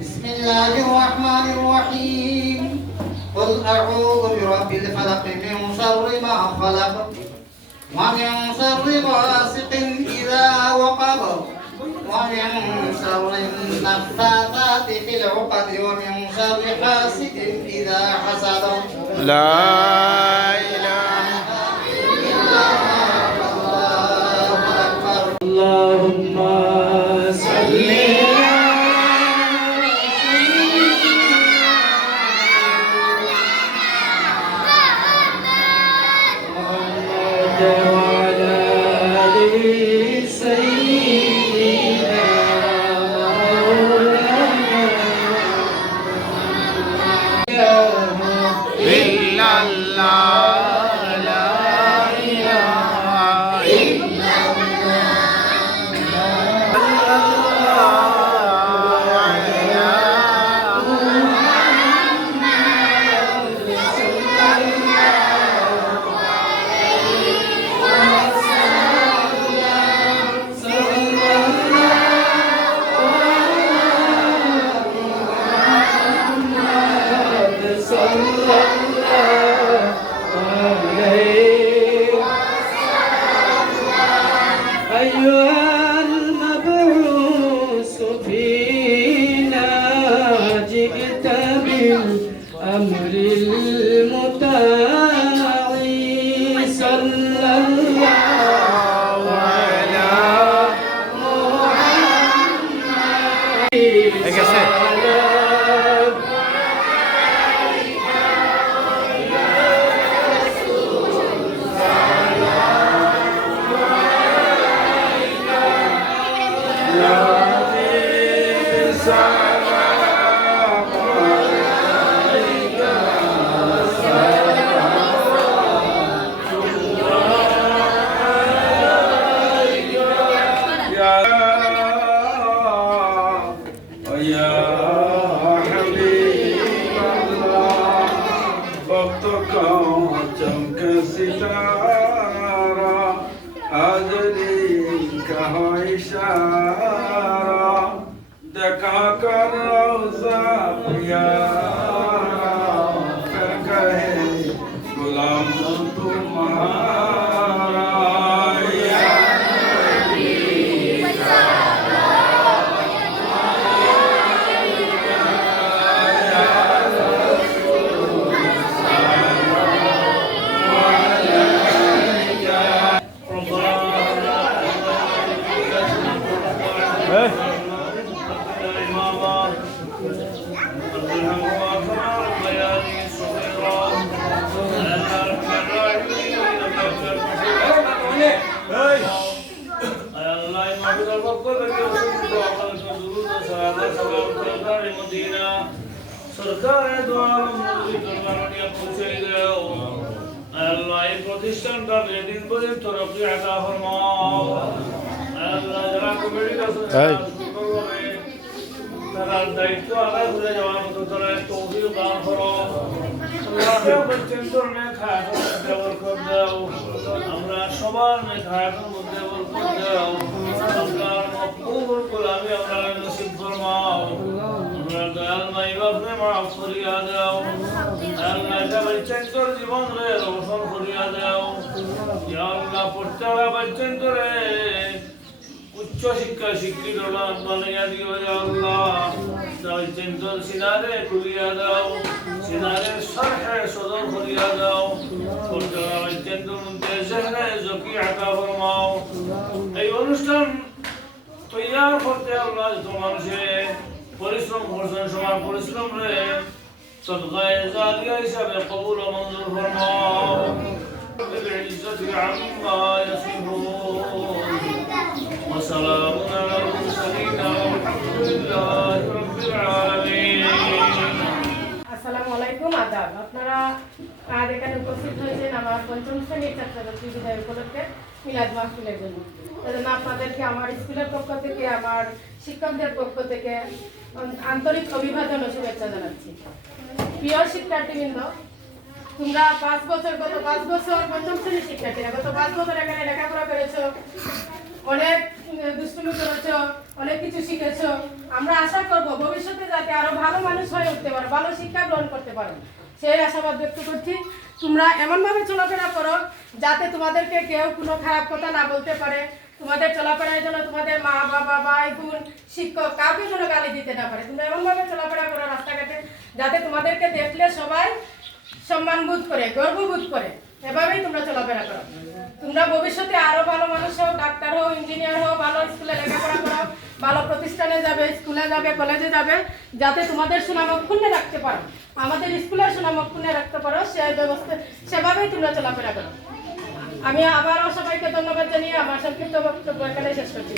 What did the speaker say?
بسم الله الرحمن الرحيم قل أعوذ برب الفلق من شر ما خلق ومن شر غاسق إذا وقب ومن شر النفاثات في العقد ومن شر حاسد إذا حسد لا إله إلا الله أكبر اللهم صل وعلى آل سيدنا إلا الله لا إله إلا أيها المبعوث فينا جئت بالأمر المطاع صلى الله على محمد দেখা কর রোজা পিয়ারা ফির কহে গুলাম तुम्हारा या सरकार द्वारा मुझे पहुंचे गए अल्लाह इस प्रतिष्ठान का दिन पर तरक्की अता फरमाओ अल्लाह जरा को मेरी তারা দায়িত্ব আদায় করে যাওয়ার মতো তারা তৌফিক দান করো আল্লাহ বচ্চন তোরনে খায় বরকত দাও আমরা সবার খায়াতের মধ্যে বরকত দাও আপনার মকবুল গোলামি আমরা নসিব ফরমাও আমরা দয়াল মাই বাপরে মাফ করিয়া দাও আল্লাহ যা বচ্চন তোর জীবন রে রোশন করিয়া দাও ইয়া আল্লাহ প্রত্যেক বচ্চন তোরে উচ্চ শিক্ষা শিক্ষিত বানাইয়া দিও ইয়া আল্লাহ তাই চিন্তন সিনারে খুলিয়া দাও সিনারে সরহে সদর করিয়া দাও পর্যায় চিন্তন মধ্যে জহরে জকি আতা ফরমাও এই অনুষ্ঠান তৈয়ার করতে আল্লাহ তোমার সে পরিশ্রম করছেন সবার পরিশ্রম রে সদকায়ে জারিয়া হিসাবে কবুল ও মঞ্জুর ফরমাও بالعزة عما يصفون وسلام على المرسلين والحمد لله رب العالمين আসসালামু আলাইকুম আদাব। আপনারা আজ এখানে উপস্থিত হয়েছেন আমার পঞ্চম শ্রেণীর ছাত্রছাত্রী বিদায় উপলক্ষে মিলাদ মাহফিলের জন্য। সেজন্য আপনাদেরকে আমার স্কুলের পক্ষ থেকে, আমার শিক্ষকদের পক্ষ থেকে আন্তরিক অভিবাদন ও শুভেচ্ছা জানাচ্ছি। প্রিয় শিক্ষার্থীবৃন্দ, তোমরা গত 5 বছর পঞ্চম শ্রেণীর শিক্ষার্থীরা গত 5 বছর এখানে লেখাপড়া করেছো, অনেক দুষ্টুমি করেছো, অনেক কিছু শিখেছো। আমরা আশা করব ভবিষ্যতে যাতে আরো ভালো মানুষ হয়ে উঠতে পারো, ভালো শিক্ষা গ্রহণ করতে পারো, সেই আশাবাদ ব্যক্ত করছি। তোমরা এমনভাবে চলাফেরা করো যাতে তোমাদেরকে কেউ কোনো খারাপ কথা না বলতে পারে। তোমাদের চলাফেরার জন্য তোমাদের মা বাবা ভাই বোন শিক্ষক কাউকে কোনো গালি দিতে না পারে। তোমরা এমনভাবে চলাফেরা করো রাস্তাঘাটে যাতে তোমাদেরকে দেখলে সবাই সম্মান বোধ করে, গর্ববোধ করে। এভাবেই তোমরা চলাফেরা করো। তোমরা ভবিষ্যতে আরো ভালো মানুষ হও, ডাক্তার হও, ইঞ্জিনিয়ার হও, ভালো স্কুলে লেখাপড়া করো, ভালো প্রতিষ্ঠানে যাবে, স্কুলে যাবে, কলেজে যাবে, যাতে তোমাদের সুনাম অক্ষুণ্ণ রাখতে পারো, আমাদের স্কুলের সুনাম অক্ষুণ্ণ রাখতে পারো, সেই ব্যবস্থা সেভাবেই তোমরা চলাফেরা করো। আমি আবারও সবাইকে ধন্যবাদ জানিয়ে আমার সংক্ষিপ্ত বক্তব্য এখানে শেষ করছি।